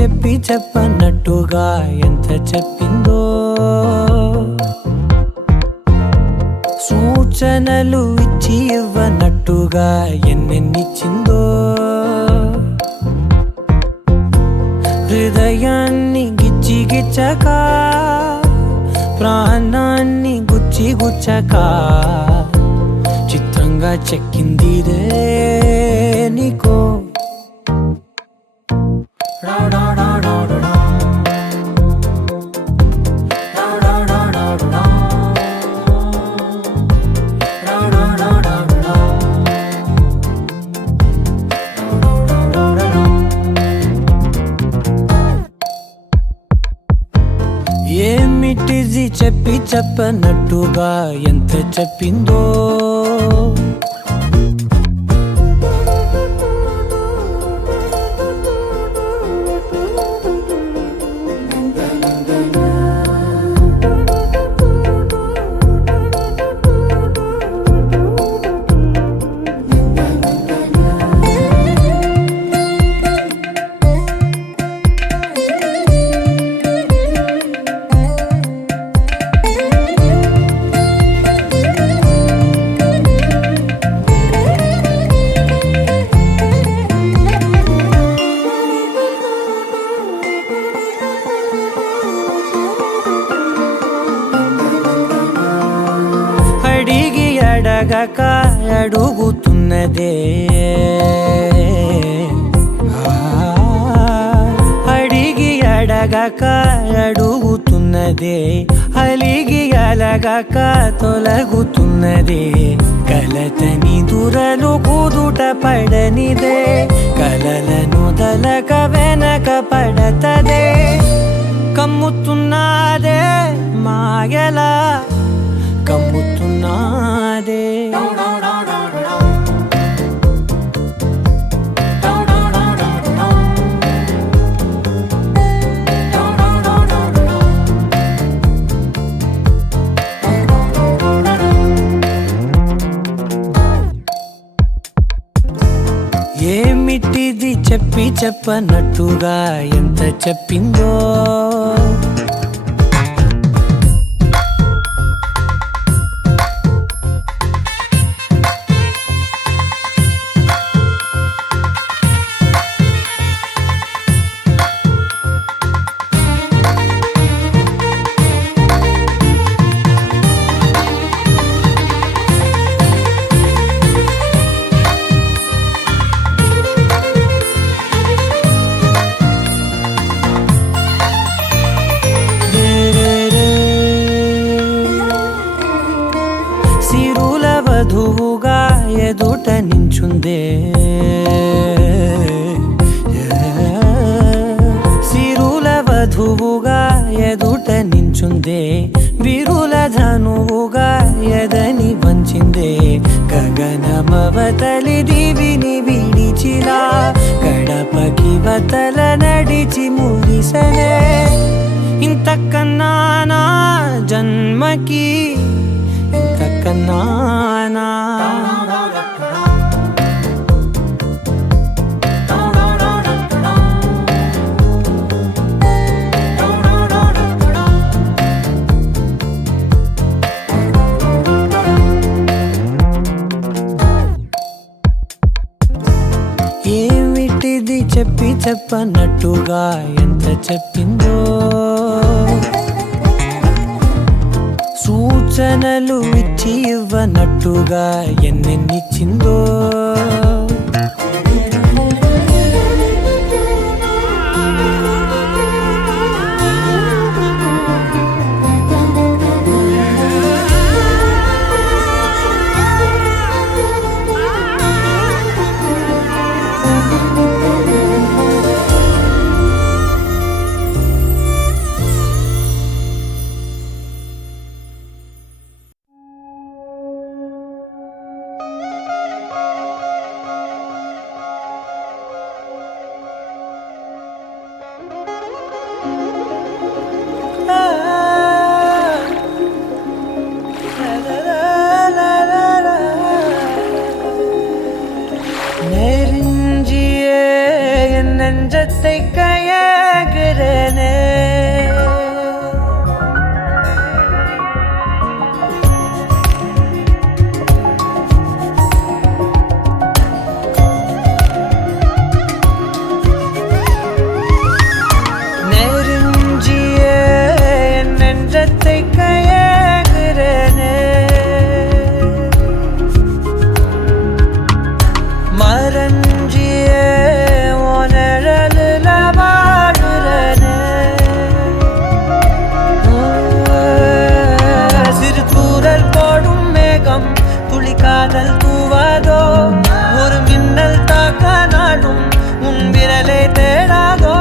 చెప్పి చెప్పన్నట్టుగా ఎంత చెప్పిందో, సూచనలు ఇచ్చి ఇవ్వనట్టుగా ఎన్నెన్నిచ్చిందో, హృదయాన్ని గిచ్చి గిచ్చక ప్రాణాన్ని గుచ్చి గుచ్చక చిత్రంగా చెక్కిందిరే నీకో. ఏమిటిది చెప్పి చెప్పనట్టుగా ఎంత చెప్పిందో, అడిగి అడగక అడుగుతున్నదే, అడిగి అడగక అడుగుతున్నదే, అలిగి అలగక తొలగుతున్నదే, కలతని దురలు కుదుట పడనిదే, కలలను దలక వెనక పడతదే, కమ్ముతున్నదే మాయలా కమ్ముతున్నదే. ఏమిటిది చెప్పి చెప్పనట్టుగా ఎంత చెప్పిందో, వధువుగా ఎదుట నించుందే, సిరుల వధువుగా ఎదుట నించుందే, విరుల ధనువుగా ఎదని వంచిందే, గగనమవతలి దివిని విడిచిలా గడపకి వతల నడిచి మురిసనే, ఇంతకన్నా నా జన్మకి ఇంతకన్నా. ఏమిటిది చెప్పి చెప్పనట్టుగా ఎంత చెప్పిందో, సూచనలు ఇచ్చి ఇవ్వనట్టుగా ఎన్నెన్నిచ్చిందో, நெஞ்சத்தை கயகிறனே நெருஞ்சிய என் நெஞ்சத்தை கயகிறனே மரஞ்சிய உணரலுல வாடுறனே சிறு தூரல் போடும் மேகம் துளி காதல் தூவாதோ ஒரு மின்னல் தாக்க நாடும் உன் விரலை தேடாதோ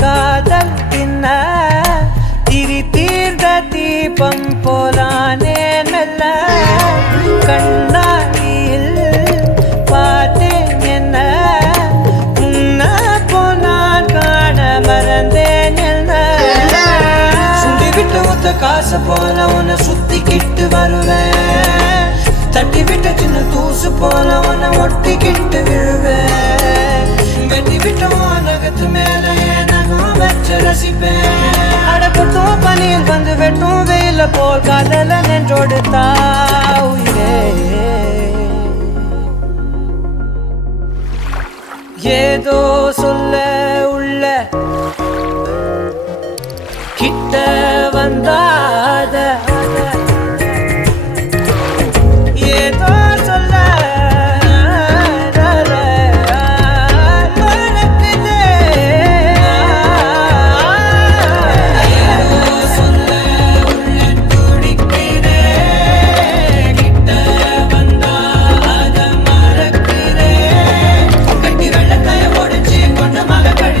காதல் பின்ன திரி தீர்ந்த தீபம் போலானே மெல்ல கண்ணாடியில் பார்த்தேன் என்ன உன்ன போனான் காண மறந்தேன் என்ன சுண்டி விட்டு ஒத்த காசு போல உன்னை சுத்திக்கிட்டு வருவேன் தட்டி விட்ட சின்ன தூசு போல உன்னை ஒட்டிக்கிட்டு விழுவேன் வெட்டி விட்ட நகத்து மேல நகம் வச்சு ரசிப்பேன் அடப்பட்டும் பனியில் வந்து வெட்டும் வெயில போல் காதல நின்றோடு தாவுயே ஏதோ சொல்ல உள்ள கிட்ட வந்தாத ஏதோ சொல்ல மக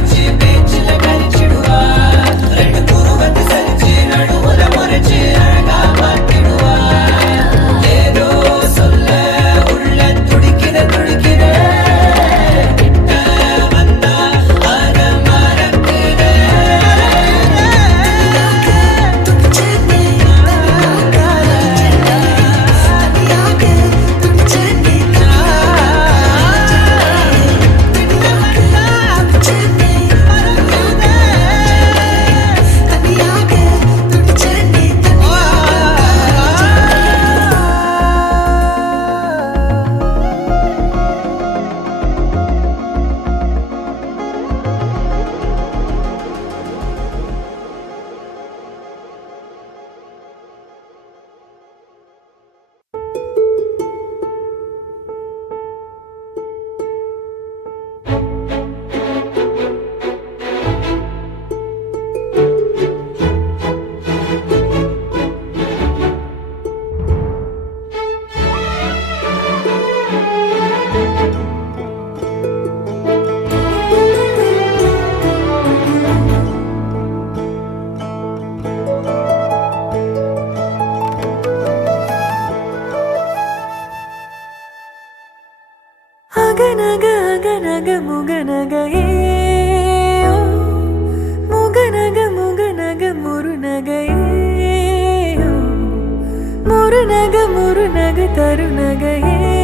வருநகையே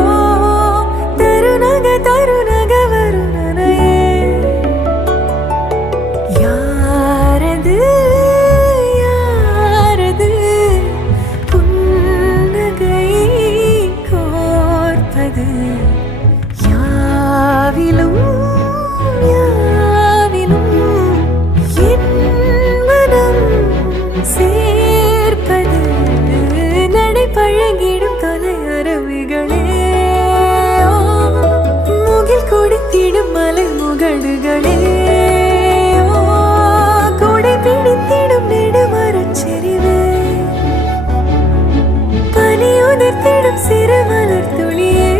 ஓ தருநக வருணனையே யாரது யாரது புன்னகை கோர்ப்பது யாவிலும் யாவிலும் என் மனம் சேர்ப்பது நடை பழகிடும் தொலை அருவிகளே முகில் கொடுத்திடும் மலை முகடுகளே கொடை பிடித்திடும் நெடுமரச் செறிவே பனி உதிர்த்திடும் சிறு மலர் துளியே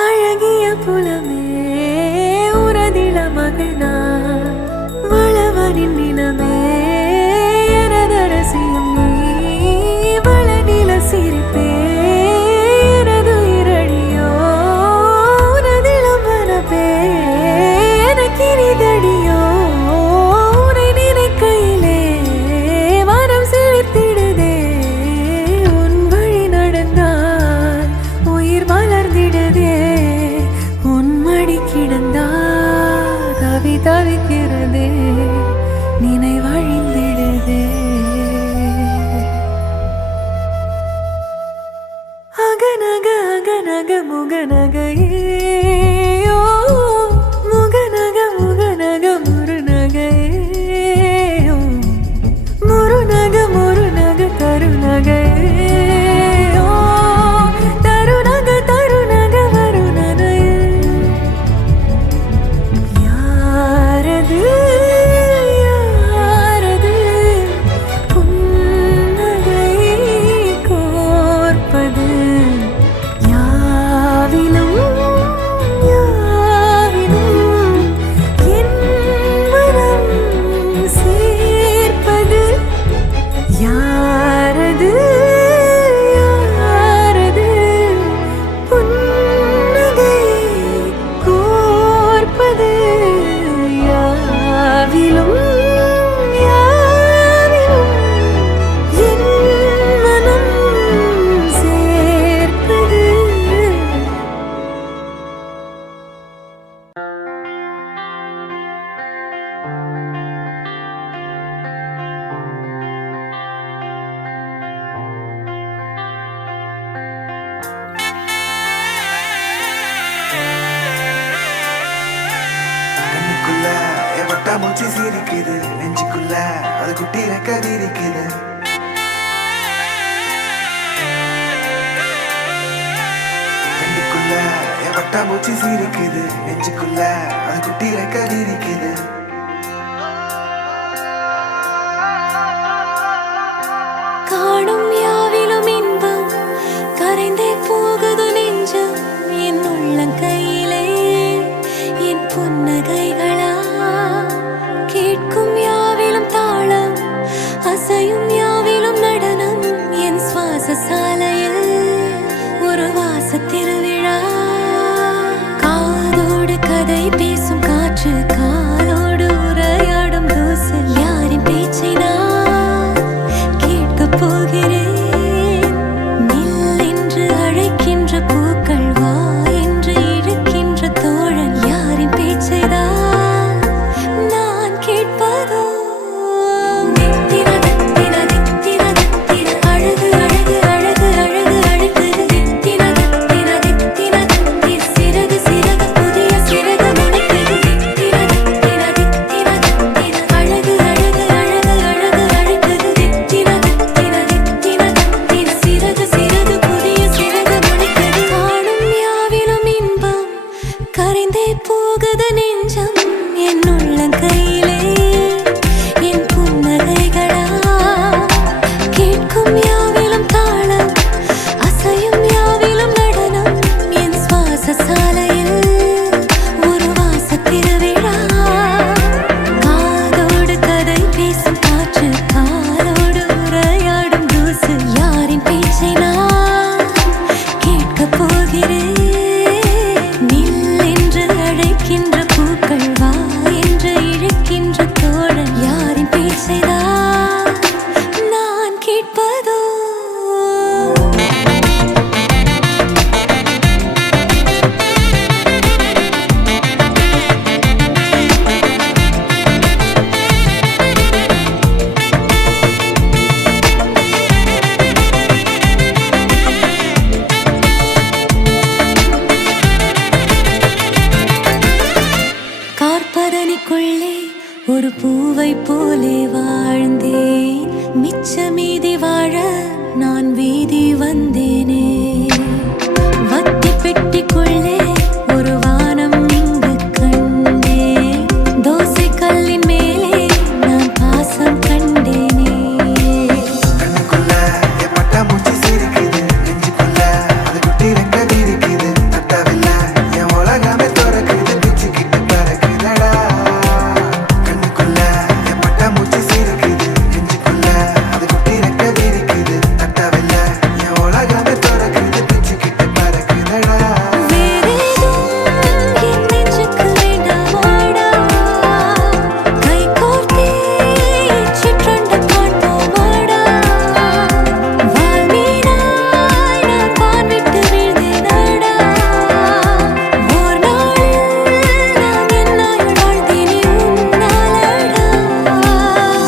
அழகிய புலமே உரதில மகனா வளவனின் நிலமே எனதரசியும் நீ வளநில சிரிப்பே எனது இரடியோ உனதிலம் மனப்பே எனக்கினிதடியோ உனை நினைக்கையிலே மனம் சிலிர்த்திடுதே உன் வழி நடந்தால் உயிர் மலர்ந்திடுதே உன்மடி கிடந்தா தவி தவிக்கிறதே நினைவழிந்திடுதே அகநக அகநக முகநகையே ஓ முகநக முகநக முருநகையே ஓ முருநக தருநகையே ஓ தருநக வருணனையே யாரது யாரது புன்னகை கோர்ப்பது யாவிலும் யாவிலும் என் மனம் சேர்ப்பது யாரது யாரது புன்னகை கோர்ப்பது யாவிலும் யாவிலும் என் மனம் சேர்ப்பது கண்ணுக்குள்ள எவட்டா மூச்சு சீரிக்குது நெஞ்சுக்குள்ள அது குட்டி ரெக்க விரிக்குது கண்ணுக்குள்ள எவட்டா மூச்சு சீரிக்குது நெஞ்சுக்குள்ள அது குட்டி ரெக்க விரிக்குது காணும் யாவிலும் இன்பம் கரைந்தே போகுது நெஞ்சம் என் உள்ளங்கையிலே என் புன்னகைகளா கேட்கும் யாவிலும் தாளம் அசையும் யாவிலும் நடனம் என் சுவாச சாலையில் ஒரு வாச திருவிழா காதோடு கதை பேசும் காற்று காலோடு உரையாடும் தூசல் யாரின் பேச்சை நான் கேட்கப் போகிறேன் நில் என்று அழைக்கின்ற பூக்கள் வா என்று இழுக்கின்ற தோழன் யாரின் பேச்சைதான் நான் கேட்பதோ தித்திர தித்திர தித்திர தித்திர அழகு அழகு அழகு அழகு அழகு தித்திர தித்திர தித்திர தித்திர சிறகு சிறகு புதிய சிறகு முளைக்குது வந்தேனே வத்தி பெட்டிக்குள்ளே ஒரு வானம் இங்கு கண்டே தோசை கல்லின் மேலே நான் பாசம் கண்டேனே கண்ணுக்குள்ள என் பட்டாம்பூச்சி சிரிக்குது நெஞ்சுக்குள்ள அது குட்டி ரெக்க விரிக்குது தட்டவில்ல என் உலகமே திறக்குது பிச்சுக்கிட்டு பறக்குதடா கண்ணுக்குள்ள என் பட்டாம்பூச்சி சிரிக்குது நெஞ்சுக்குள்ள அது குட்டி ரெக்க விரிக்குது தட்டவில்ல என் உலகமே திறக்குது பிச்சுக்கிட்டு பறக்குதடா வேறேதும் என் நெஞ்சுக்கு வேண்டாமாடா கை கோர்த்தே சிற்றண்ட காண்போமாடா வால்மீனாய் நான் வான் விட்டு வீழ்ந்தேனடா ஓர் நாளில் நான் என்னாயுள் வாழ்ந்தேனே உன்னாலடா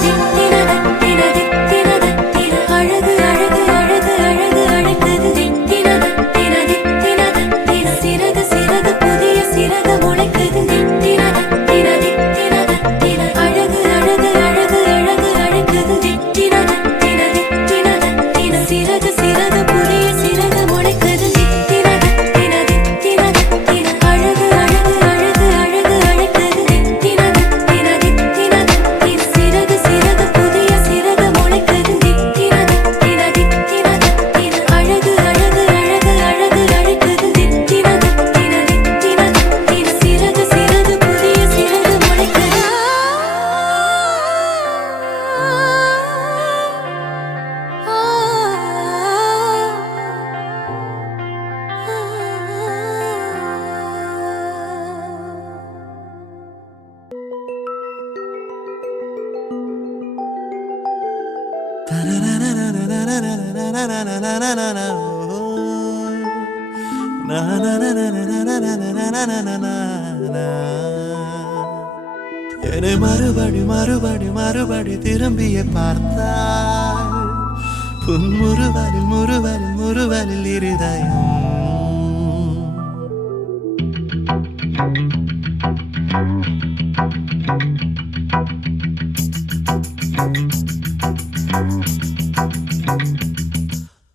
தித்தின தத்தின தித்தின தத்தின அழகு அழகு அழகு அழகு அழைத்தது தித்தின தத்தின தித்தின தத்தின சிறகு சிறகு புதிய சிறகு முளைக்குது தித்தின தத்தின தித்தின தத்தின அழகு அழகு அழகு அழகு அழைக்குது தித்தின தத்தின தித்தின தத்தின சிறகு சிறகு புதிய சிறகு முளைக்குது தித்தின தத்தின தித்தின தத்தின அழகு அழகு அழகு அழகு அழைக்குது தித்தின தத்தின தித்தின தத்தின சிறகு சிறகு புதிய சிறகு முளைக்குது தித்தின தத்தின தித்தின தத்தின அழகு அழகு அழகு அழகு அழைக்குது தித்தின தத்தின தித்தின தத்தின சிறகு சிறகு புதிய சிறகு முளைக்குது என்னை மறுபடி மறுபடி மறுபடி திரும்பிய பார்த்தால் புன்முறுவலில் முறுவலில் முறுவலில் இருதயம்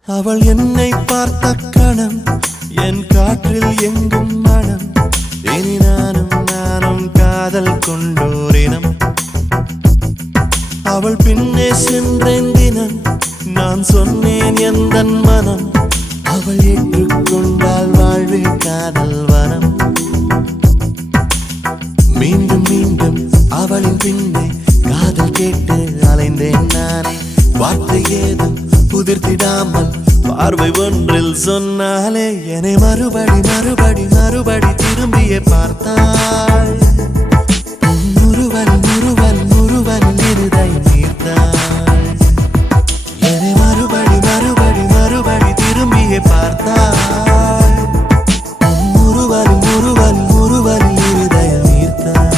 அவள் என்னை பார்த்த கணம் என் காற்றில் எங்கும் மனம் இனி நானும் நானும் காதல் கொண்டோரினம் அவள் பின்னே சென்றேன் தினம் நான் சொன்னேன் எந்தன் மனம் அவள் ஏற்றுக்கொண்டால் வாழ்வில் காதல் வனம் மீண்டும் மீண்டும் அவளின் பின்னே காதல் கேட்டு அலைந்தேன் நானே வார்த்தை ஏதும் புதிர்த்திடாமல் பார்வை ஒன்றில் சொன்னாலே என்னை மறுபடி மறுபடி மறுபடி திரும்பிய பார்த்தாள் முறுவல் முறுவல் முறுவல் இருதயம் நீர்த்தாள் என்னை மறுபடி மறுபடி மறுபடி திரும்பிய பார்த்தாள் முறுவல் முறுவல் முறுவல் இருதயம் நீர்த்தாள்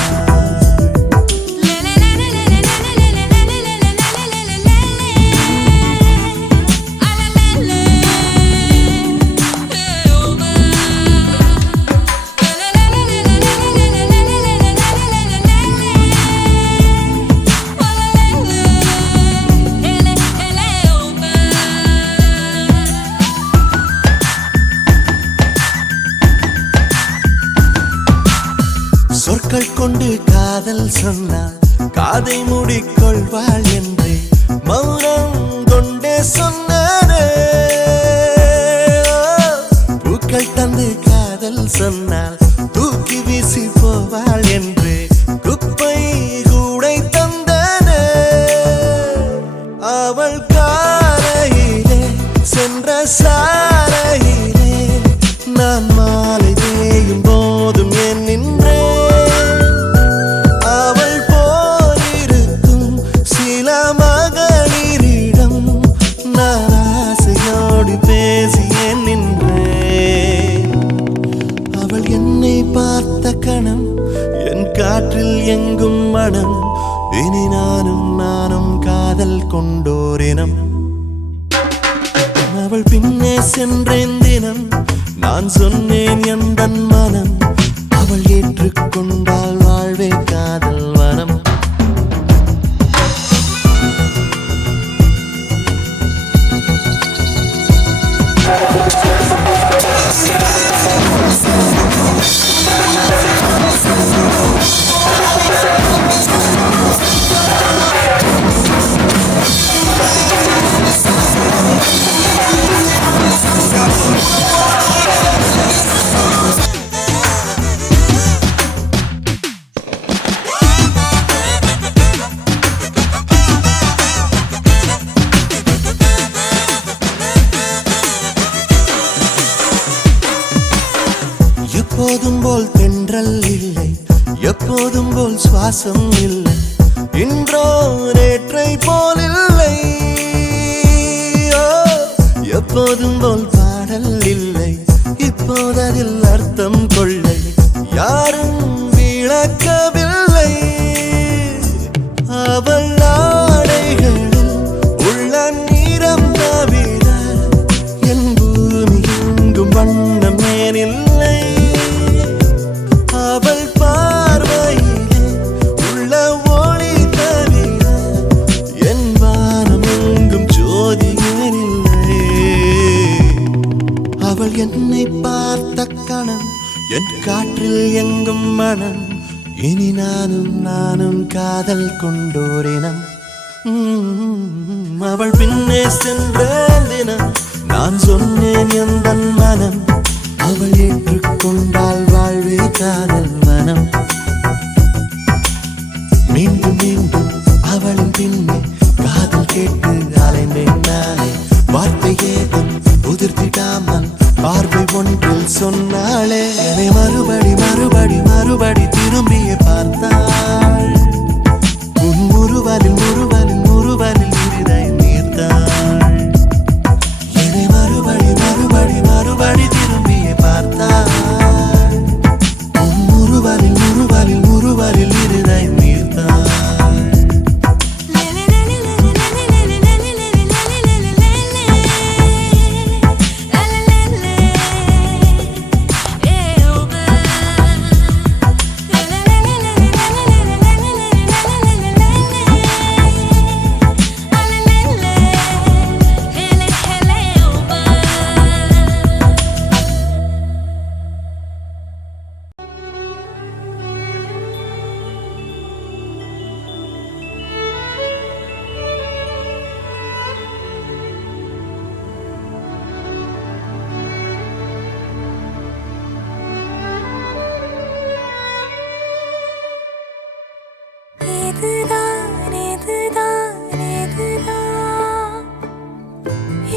சொற்கள் கொண்டு காதல் சொன்னாள் காதை மூடிக்கொள்வாள் என்றே மௌனம் கொண்டே சொன்னானே பூக்கள் தந்து காதல் சொன்னால் தூக்கி வீசி போவாள் என்றே குப்பை கூடை தந்தானே அவள் காலையிலே சென்ற சாலையிலே நான் மாலை தேயும் போதும் என் நின்றே அவள் போலிருக்கும் சில மகளிரிடம் நான் ஆசையோடு பேசியே நின்றேன் அவள் என்னை பார்த்த கணம் என் காற்றில் எங்கும் மனம் இனி நானும் நானும் காதல் கொண்டோரினம் அவள் பின்னே சென்றேன் தினம் நான் சொன்னேன் எந்தன் மனம் அவள் ஏற்றுக்கொண்டால் வாழ்வே காதல் வனம் எப்போதும் போல் தென்றல் இல்லை, எப்போதும் போல் சுவாசம் இல்லை, இன்றோ நேற்றை போல் இல்லை. ஓ, எப்போதும் போல் பாடல் இல்லை, இப்போததில் அர்த்தம் கொள்ளை, யாரும் விளக்கவில்லை. அவள் ஆடைகளில் உள்ள நீரம் தவிர என் பூமி எங்கும் வண்ணம் ஏனில்லை. அவள் பார்வையிலே உள்ள ஒளி தவிர என் வானம் எங்கும் ஜோதி ஏனில்லை. அவள் என்னை பார்த்த கணம் என் காற்றில் எங்கும் மனம், இனி நானும் காதல் கொண்டோரினம். அவள் பின்னே சென்ற தினம் நான் சொன்னேன் எந்தன் மனம், அவள் ஏற்றுக்கொண்டால் வாழ்வே காதல் மனம். மீண்டும் மீண்டும் அவளின் பின்னே காதல் கேட்டு அலைந்தேன் நானே, வார்த்தை ஏதும் உதிர்த்திடாமல் பார்வை ஒன்றில் சொன்னாளே. என்னை மறுபடி மறுபடி மறுபடி திரும்பியே பார்த்தாள், உன் முறுவலில் முறுவலில் முறுவலில் இருதை நீர்த்தாள். என்னை மறுபடி மறுபடி மறுபடி திரும்பியே பார்த்தாள், உன் முறுவலில் முறுவலில் முறுவலில் இருதை நீர்த்தாள்.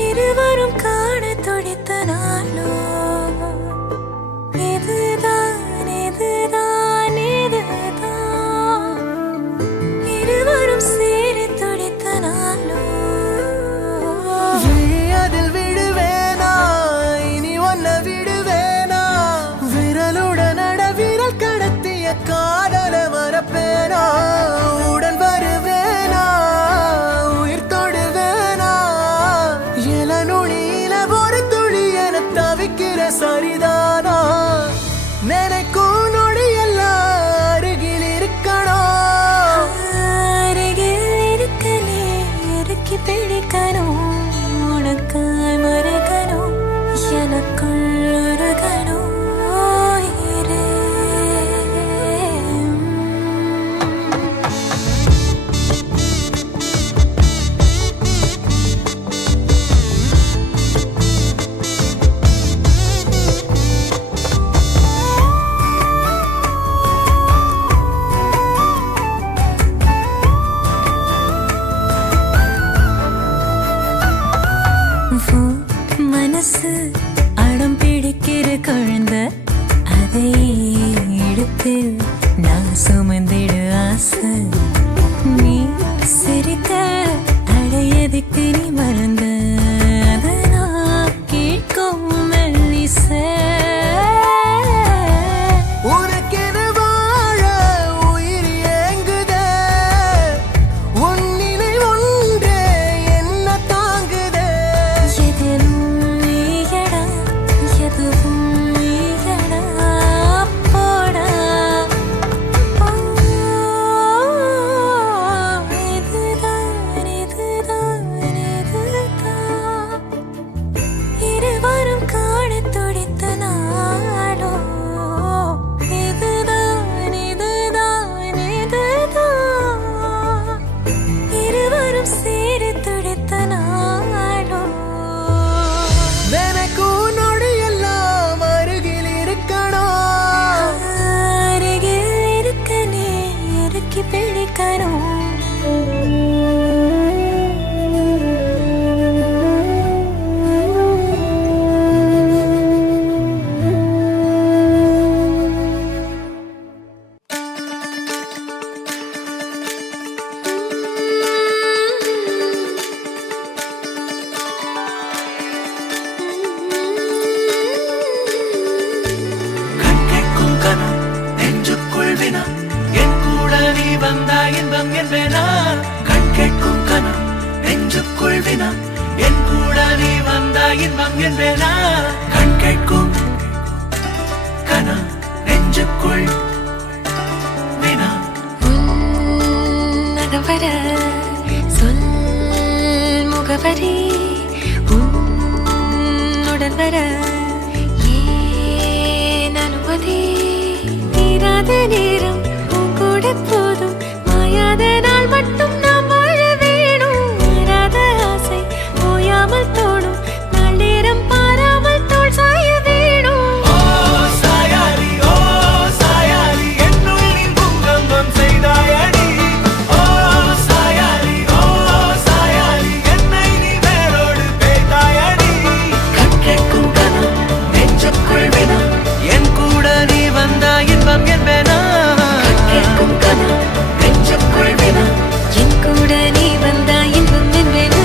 இருவரும் காண துடித்த நாளோ, இதுதான் இதுதான் இதுதான், இருவரும் சேர துடித்த நாளோ. அதில் விடுவேனா, இனி ஒன்ன விடுவேனா, விரலுடன் விரல் கடத்திய காதல மறப்பேனா, உடன் வருவேனா, உயிர் தொடுவேனா, இள நுனியில ஒரு துளி என தவிக்கிற சரிதானா, நினைக்கும் நொடியெல்லாம் அருகில் இருக்கணும், அருகில் இருக்கலே இறுக்கி பிடிக்கணும், உனக்காய் மறக்கணும், எனக்குள் உருகணும் உயிரே. மனசு அடம் பிடிக்கிற குழந்தை, அதை எடுத்து நான் சுமந்திடு ஆசை. நீ சிரிக்க அடையதுக்கு நீ மறந்த, அதை நான் கேட்கும் மெல்லிசை. உனக்கென வாழ உயிர் ஏங்குதே, உன் நினைவு ஒன்றே என்ன தாங்குதே. எதிலும் நீயடா, எதுவும் நீயடா, போடா. வந்தா இன்பம் என்பேனா கண் கேட்கும் கனம் நெஞ்சுக்குள் வினம் என் கூட நீ வந்தா இன்பம் என்பேனா கண் கேட்கும் கனம் நெஞ்சுக்குள் வினம் உன்னகவர சொல் முகவரி உன்னுடன் வர ஏன் அனுமதி தீராத நேரம் உன் கூட போதும் மாயாத நாள் மட்டும் நாம் வாழ வேணும் மாறாத ஆசை ஓயாமல் தோணும் நாள் நேரம் பாராமல் தோள் சாய வேணும் ஓ சாயாரி என்னுள்ளில் பூகம்பம் செய்தாயடி ஓ சாயாரி என்னை நீ வேரோடு பேய்த்தாயடி கண் கேட்கும் கனம் நெஞ்சுக்குள் வினம் என் கூட நீ வந்தா இன்பம் என்பேனா கண் கேட்கும் கனம் நெஞ்சுக்குள் வினம் என் கூட நீ வந்தா இன்பம் என்பேனா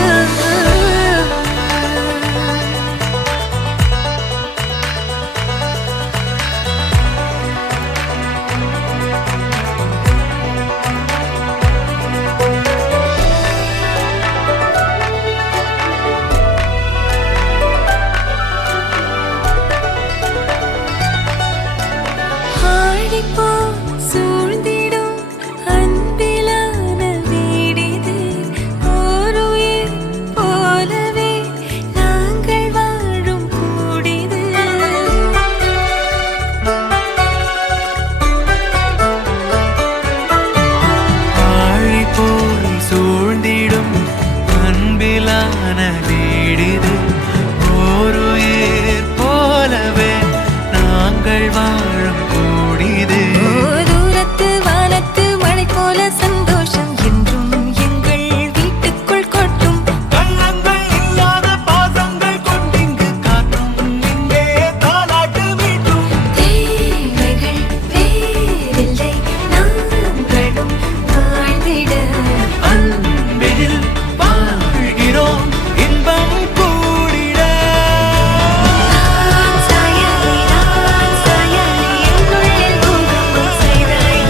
ஆடிப்போ சூழ்ந்திடும் அன்பிலான வீடிது ஓருயிர் போலவே நாங்கள் வாழும் கூடிது ஆழி போல் சூழ்ந்திடும் அன்பிலான வீடிது ஓருயிர் போலவே நாங்கள் வாழும் கூடிது தூரத்து வானத்து மழை போல சந்தோஷம் என்றும் எங்கள் வீட்டுக்குள் கொட்டும் கள்ளங்கள் இல்லாத பாசங்கள் கொண்டிங்கு காட்டும் இங்கே தாலாட்டு மீட்டும் தேவைகள் வேறில்லை நாங்களும் வாழ்ந்திட அன்பில் வாழ்கிறோம் இன்பம் கூடிட நான் சாயலி என்னுள்ளே பூகம்பம் செய்தாய்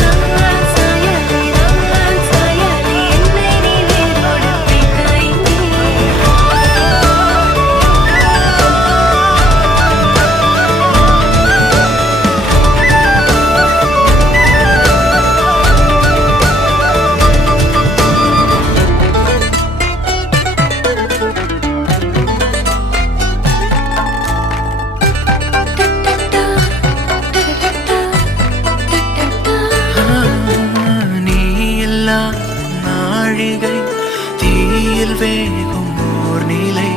நான் சாயலி என்னை நீ வேரோடு பிடித்தாய் நீ இல்லா நாழிகை தீயில் வேகும் ஓர் நிலை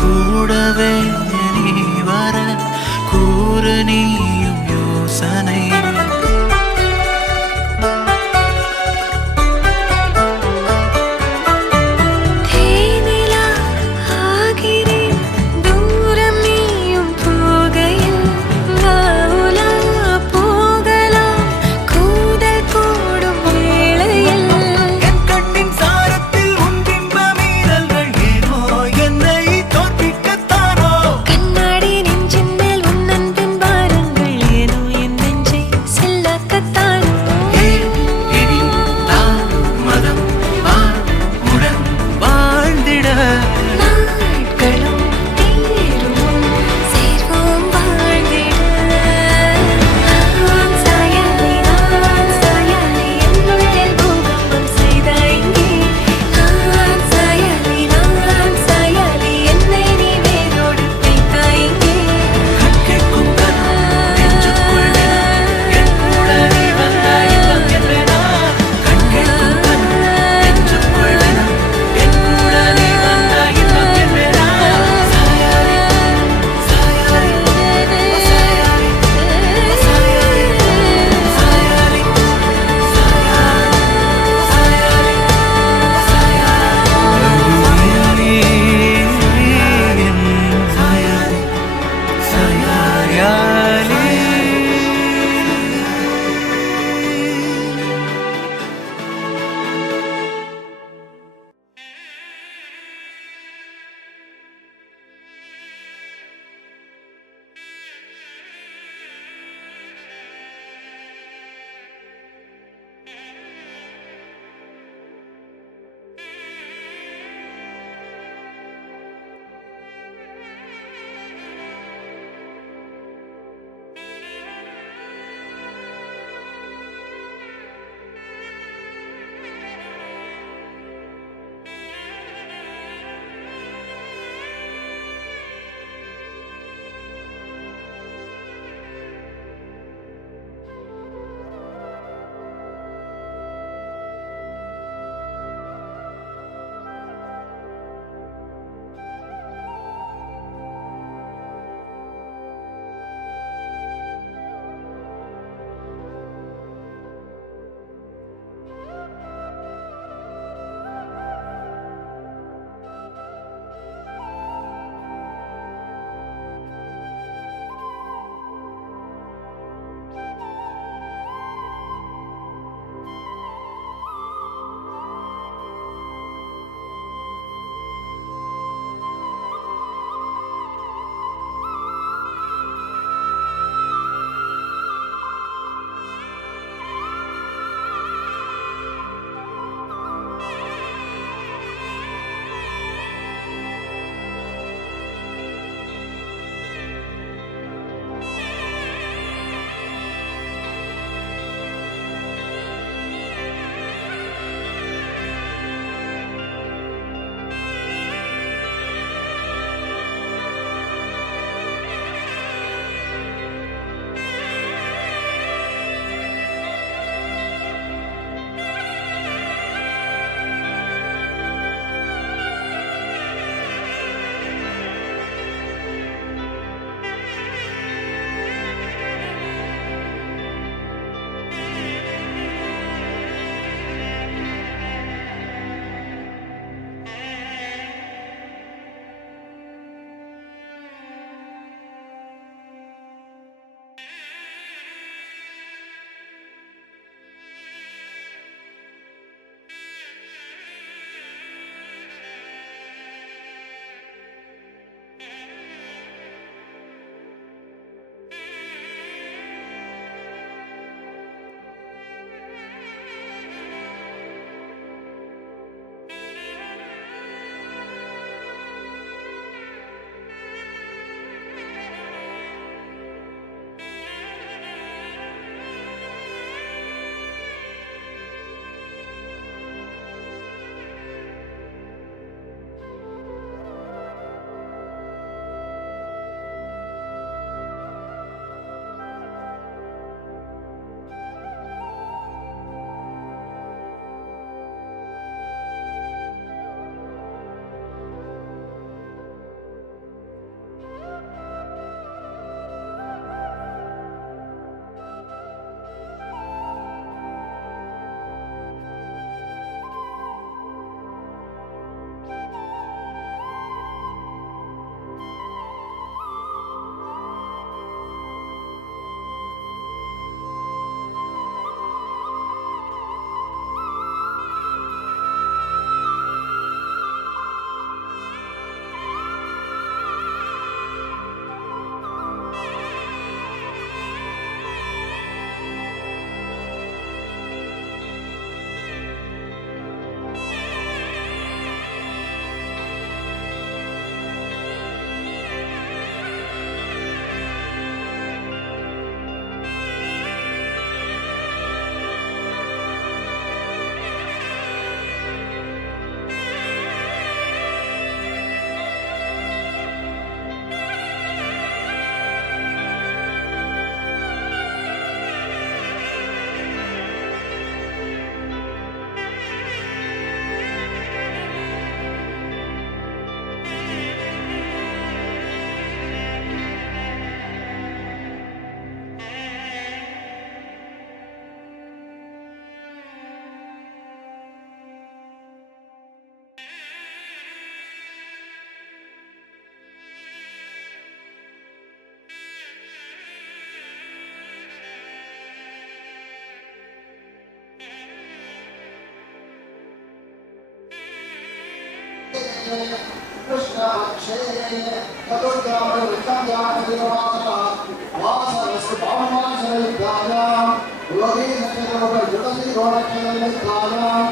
கூடவே நீ வர கூறு நீயும் யோசனை தேனிலா ஆகிறேன் தூரம் நீயும் போகையில் வாவுலா போகலாம் கூடல் கூடும் வேளையில் என் கண்ணின் சாரத்தில் உன் பிம்ப மீறல்கள் ஏனோ என்னை தோற்பிக்கத்தானோ கண்ணாடி நெஞ்சின் மேல் உன் அன்பின் பாரங்கள் कृष्णपक्षे चतुर्जामृतजामृतवासः वासरस्तु पावमासयुक्तायां योगेनचरोपयुगतिरोणचलयुक्तायां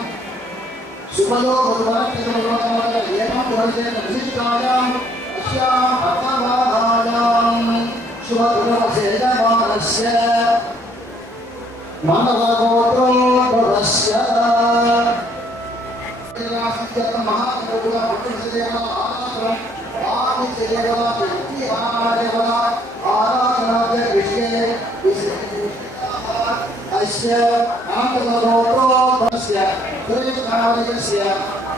शुभयो भगवत्येकं अस्याम् अर्थवादायां शुभगुणवसेजमानस्य मानवगोत्रोद्भवस्य महादेवः अस्य आनन्दगोत्रोद्भवस्य सुरेशनामकस्य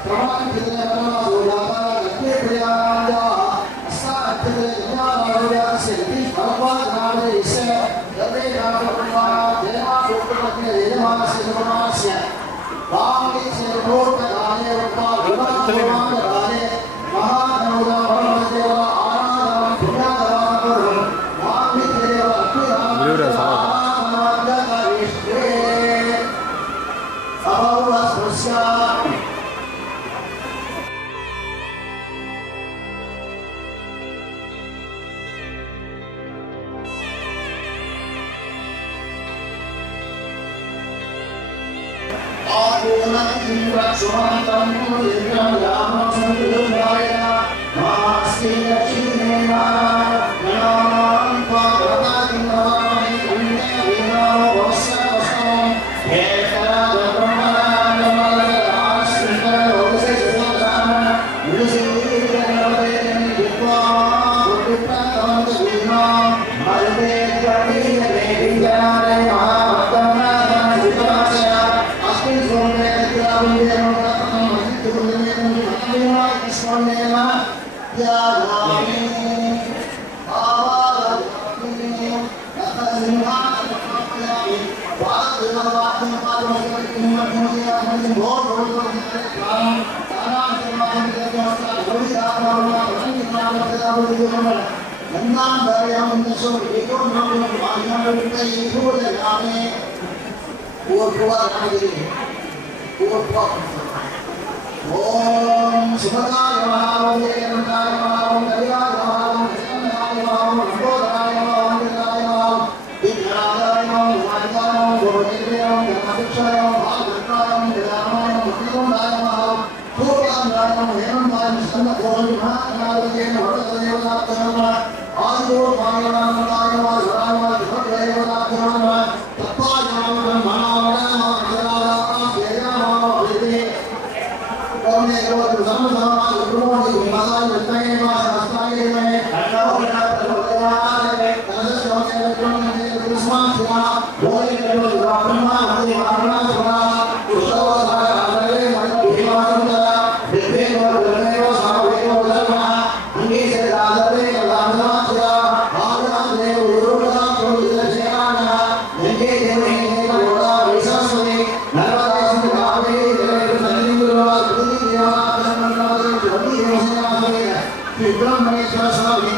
प्रमाणितदेवनासोजाता लक्ष्मीप्रियायाः अस्साध्यज्ञानारोग्यस्य भगवान् सर्वे नामकुमारा देवासोत्तमस्य यजमानस्य वाङ्गिस्य भूतकाले विभागकाले महानवदा परमदेव आराधनं पुण्यादवानपुरं वाङ्गिदेव अक्विरामानन्दविष्टे अभवस्पृश्य ओम सुभद्राय नमः ओम जयवन्ताय नमः ओम कल्याणाय नमः ओम कृष्णाय नमः ओम लंबोदराय नमः ओम विद्याय नमः विद्याय नमः वाणिकाय नमः गोविन्दाय नमः धर्मशिक्षाय नमः भागवताय नमः वेदाय नमः भक्तिवन्ताय नमः पूर्वाय नमः हेमन्ताय नमः स्कन्दगोविन्द महानारायणाय नमः वरदेवताय नमः आदिगोपाय नमः नमः वराय नमः भगवदेवताय नमः तत्त्वाय नमः ब्रह्मणाय नमः जलाय नमः विद्ये ओम देवो समसमाय गुरुमोहि महाय विद्महे महाशास्त्राय धीमहि तन्नो प्रचोदयात् तदस्योमे विक्रमणे गुरुस्मात्मा बोले करो ब्रह्मा हरि वारणा सुरा कुशोधाय आदरे भीमानंदा दिव्येव गुरुदेव सावेव धर्मा अंगे से दादरे कलामात्या आदरे गुरुदा प्रोदितसेना यंगे देवे गोदा विश्वस्ते नर्मदा कावेरी देवे सन्निधुरा ब्रह्मणेश्वर स्वामी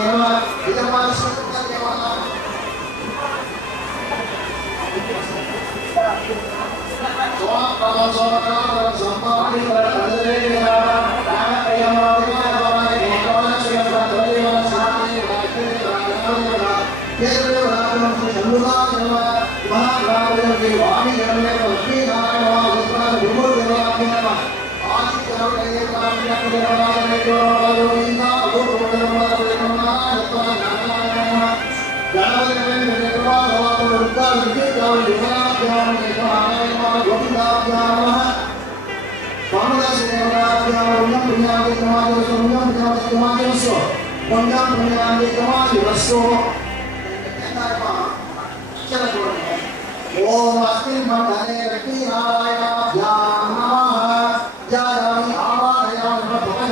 ओम अस्मिन् मंडले व्यक्तिहाय ध्यान नमः ध्यायामि आवाहयामि भगवान्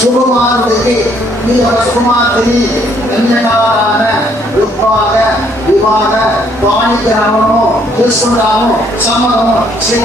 சுகுமாரனுக்கு சுகுமாரி கன்யகாரான ருக்மாக விவாக பாணிகிராமனோ கிருஷ்ணராமோ சமகமோ ஸ்ரீ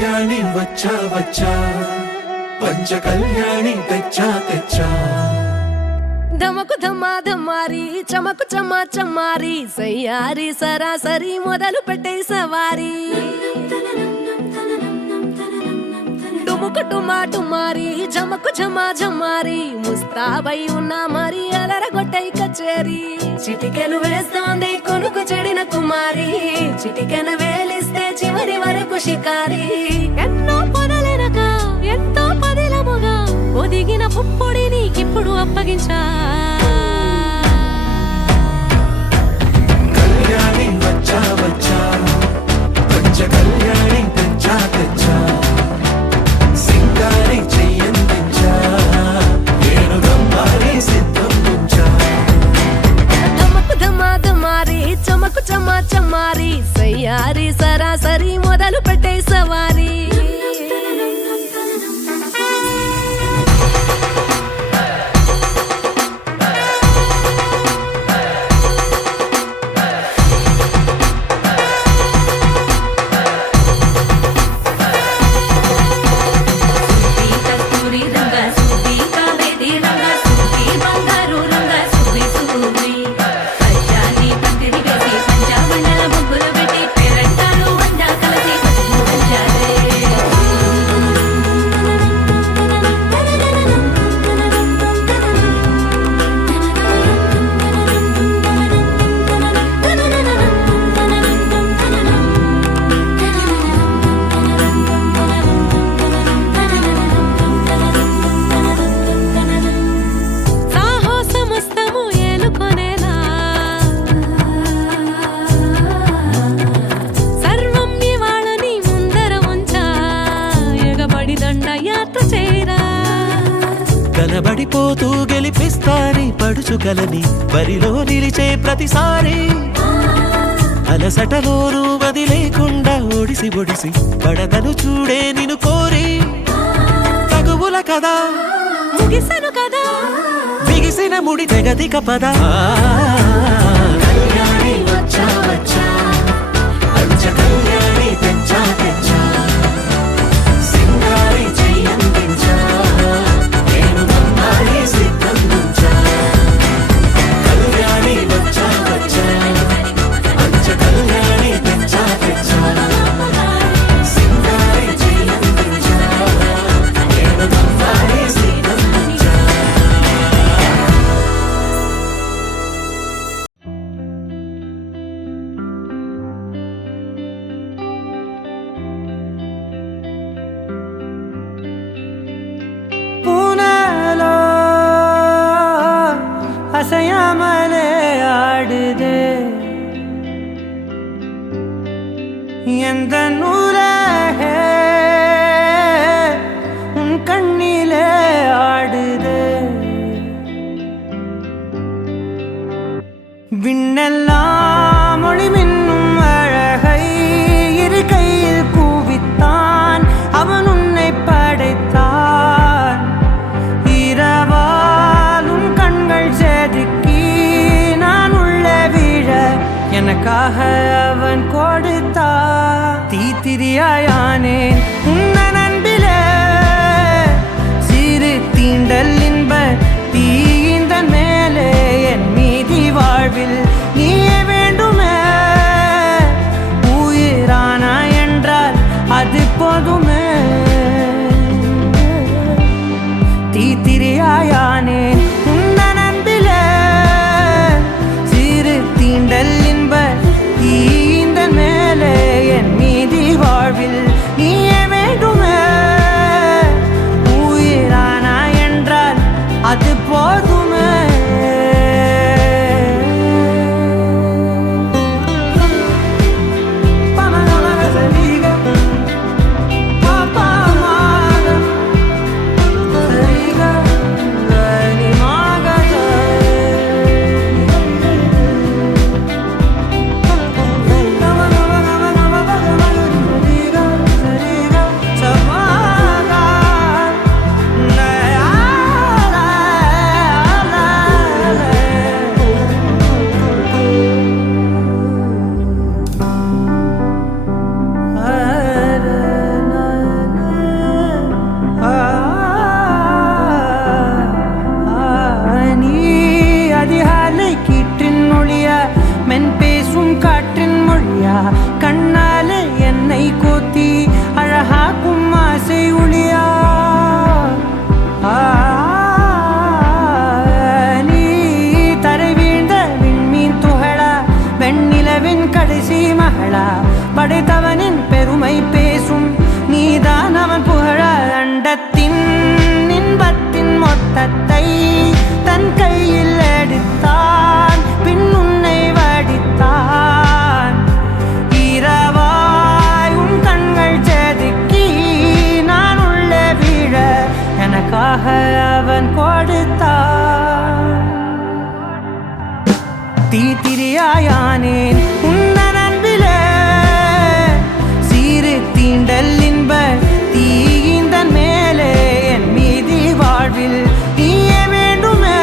కళ్యాణి వచ్చా వచ్చా పంచ కళ్యాణి తెచ్చా తెచ్చా ధమకు ధమా ధమారి చమకు చమా చమారి సయ్యారి సరాసరి మొదలు పెట్టే సవారీ డుముకు డుమా డుమారి జమకు ఝమా ఝమారి ముస్తాబై ఉన్నా మరి అలరగొట్టై కచేరి చిటికెను వేస్తోంది కొనుకు చెడిన కుమారి చిటికెను వేలిస్తే చివరి వరకు షికారి ఎన్నో పొదలెనక ఎంతో పదిలముగా ఒదిగిన పుప్పొడి నీకిప్పుడు అప్పగించా కళ్యాణి వచ్చా వచ్చా పంచ కళ్యాణి తెచ్చా తెచ్చా సింగారి చెయ్యందించా ఏనుగమ్మారి సిద్ధం ఉంచా ధమకు ధమా ధమారి చమకు చమా చమారి సయ్యారి సరాసరి మొదలు పెట్టే సవారీ కలబడిపోతూ గెలిపిస్తాని పడుచుకలని బరిలో నిలిచే ప్రతిసారి అలసటలోనూ వదిలేకుండా ఒడిసి ఒడిసి పడతను చూడే నిన్ను కోరి తగువుల కదా ముగిసను కదా బిగిసిన ముడి తెగదిక పద కళ్యాణి వచ్చా వచ్చా పంచ కళ్యాణి తెచ్చా తెచ్చా సింగారి చెయ్యందించా ఏనుగమ్మారి సిద్ధం ఉంచా కళ్యాణి వచ్చా వచ్చా పంచ కళ్యాణి తెచ్చా తెచ్చా సింగారి చెయ్యందించా ఏనుగమ్మారి సిద్ధం ఉంచా பூனாலோ அசையாமலே ஆடுதே எந்த நூலாகே உன் கண்ணிலே ஆடுதே விண்ணெல்லாம் ஒளி மின்னும் அழகை இரு கையில் கூவித்தான் அவன் உன்னை படைத்தான் இரவால் உன் கண்கள் செதுக்கி நான் உள்ளே விழ எனக்காக அவன் கொடுத்தான் தீத்திரியாயானேன் உன்னன் அன்பிலே சிறு தீண்டல் இன்ப தீந்த மேலே என் மீதி வாழ்வில் நீயே வேண்டுமே உயிரானா என்றால் அது போதுமே தீத்திரியாயானேன் உன்னன் அன்பிலே சிறு தீண்டல் இன்ப தீந்த மேலே என் மீதி வாழ்வில் நீயே வேண்டுமே உயிரானா என்றால் அது போதுமே la படைத்தவனின் பெருமை பேசும் நீதான் அவன் புகழ அண்டத்தின் இன்பத்தின் மொத்தத்தை தன் கையில் எடுத்தான் பின் உன்னை வடித்தான் இரவாய் உன் கண்கள் செதுக்கி நான் உள்ளே விழ எனக்காக அவன் கொடுத்தான் தீத்திரியாயானேன் உந்தன் அன்பிலே சீறு தீண்டல் இன்ப தீயிந்தன் மேலே என் மீதி வாழ்வில் நீயே வேண்டுமே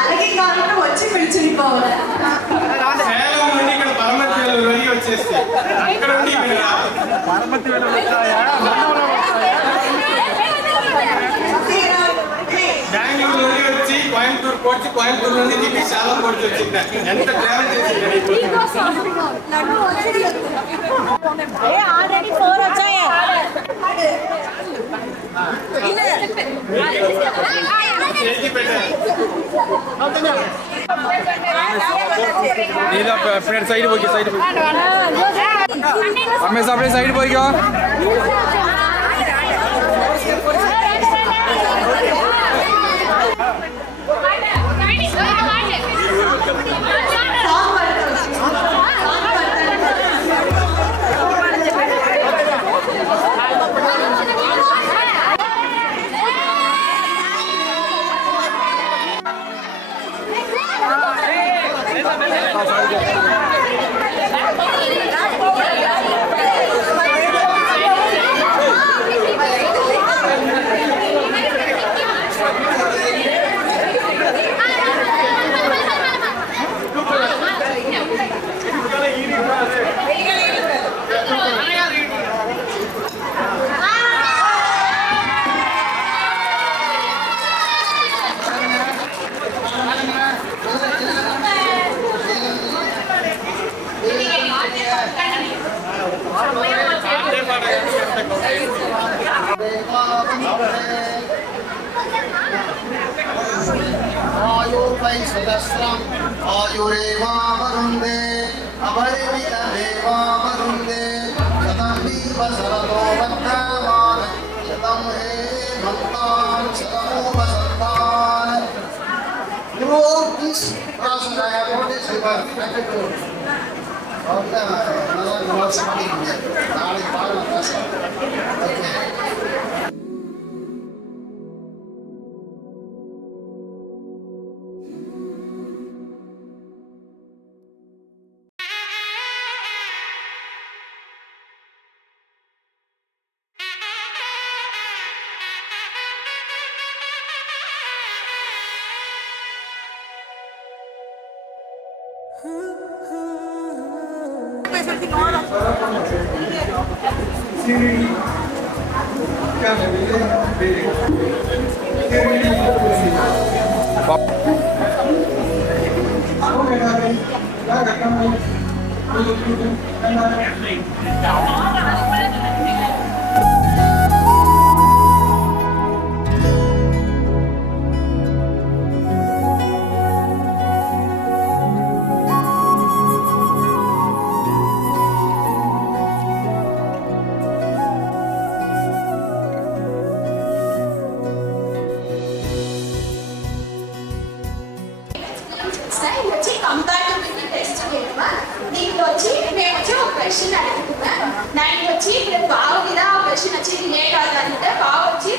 అలాగే కాకుండా వచ్చి పిలిచిపోవాలి బెంగళూరు నుండి వచ్చి కోయంబత్తూరు పోర్చి కోయంబత్తూరు నుండి దిగి చాలా పోర్చి వచ్చింది ఎంత ట్రావెల్ ఆల్రెడీ 4 వచ్చాయి नीला फ्रेंड साइड बोल के साइड बोल हमेशा अपने साइड बोल क्या आयुर्वैसहस्रम् आयुरेवावरुन्धे अभयमितमेवावरुन्धे शतं दीप शरदो वर्धमान शतं हे भक्तान् शतमोपसन्तान् Remove this person I have noticed with our attitude. Okay, another word something here. Nali paru person. Okay. వచ్చి ఇక్కడ బావ మీద ఆ క్వశ్చన్ వచ్చి రిలేట్ అవుతుందంటే బావ వచ్చి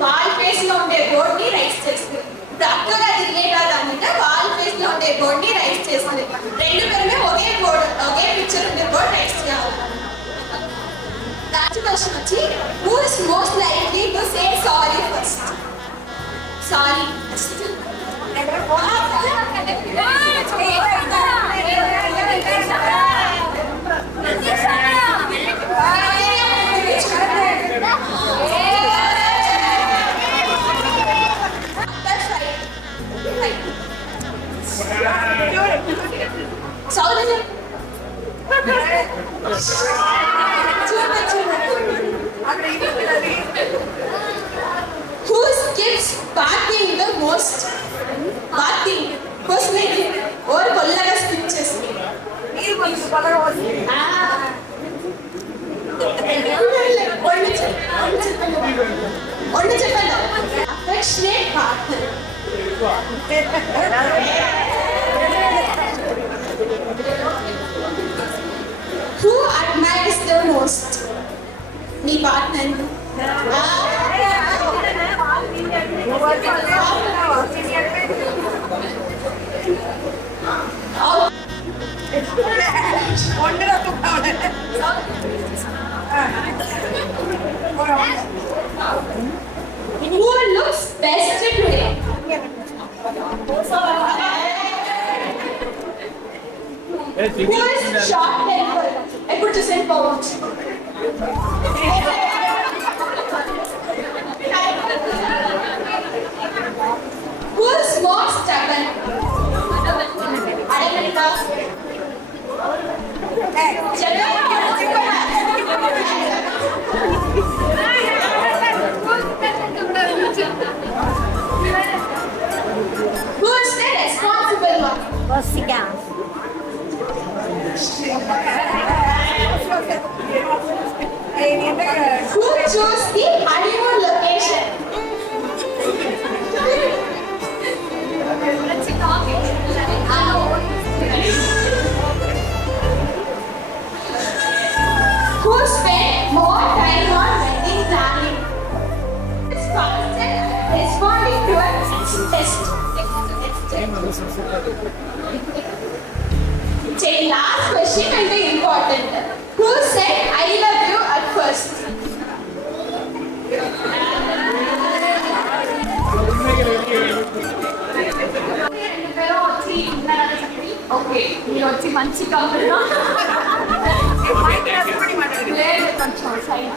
వాళ్ళ ఫేస్ లో ఉండే బోర్డ్ ని రైస్ చేస్తుంది. ఇప్పుడు అక్కగా రిలేట్ అవుతుందంటే వాళ్ళ ఫేస్ లో ఉండే బోర్డ్ ని రైస్ చేస్తుంది. రెండు పేరుమే ఒకే బోర్డ్ ఒకే పిక్చర్ ఉండే బోర్డ్ రైస్ చేయాలి. దాని క్వశ్చన్ వచ్చి who is most likely to say sorry first. Sorry who skips bathing the most? Bathing personally or kollaga skip chesti meer konchu kollaga vasti onnu cheppala affectionate partner. Who admires the most? Me partner. Who looks best today? Who is short-tempered? I put this in forward. Who is more stubborn? Adamanta. Who is the responsible one? Who chose the honeymoon location? Who spent more time on wedding planning? Is constant responding to a test. Last question and the important. Who said I love you at first? Okay, you know, it's a manchi couple. లేదు కొంచెం side